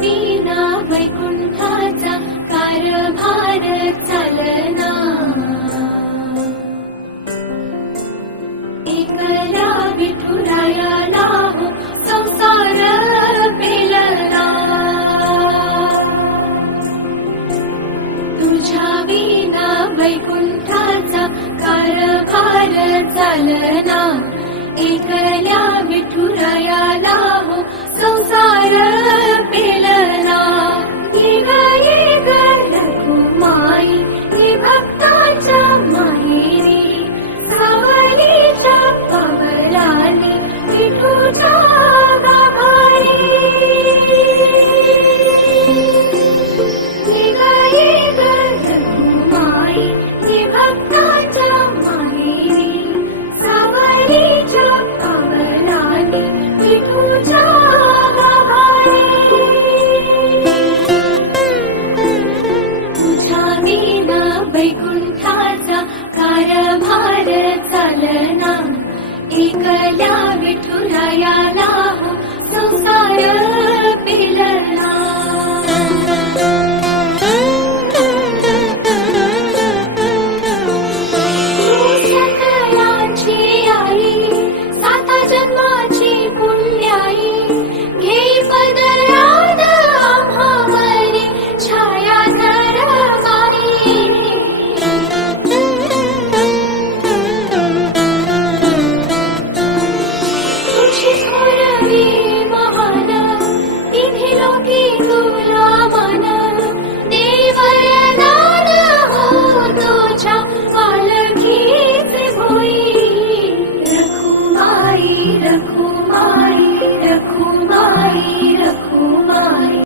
विना वैकुंठाचा कारभार चालना, एकला विठुरायाला हो संसार पेलना, तुझ्या विना वैकुंठाचा कारभार चालना, एकल्या विठुरायाला हो संसार पेलना। ये ग रखुमाई हे भक्ताच्या माहेरी, सावलीच्या पवलाने विठूच्या गाभारी। ये ग रखुमाई हे भक्ताच्या माहेरी, सावलीच्या पवलाने विठूच्या गाभारी। तुझ्या विना वैकुंठाचा कारभार चालना, एकल्या विठुरायाला हो संसार पेलना। सकलाची आई साता जन्माची पुण्याई, घेई पदरात आम्हावरी छाया धरमाई। तुझी थोरवी महान तिन्ही लोकी तुला मान, देवरदान हो तुझ्या पालखीचे भोई। रखुमाई रखुमाई रखुमाई।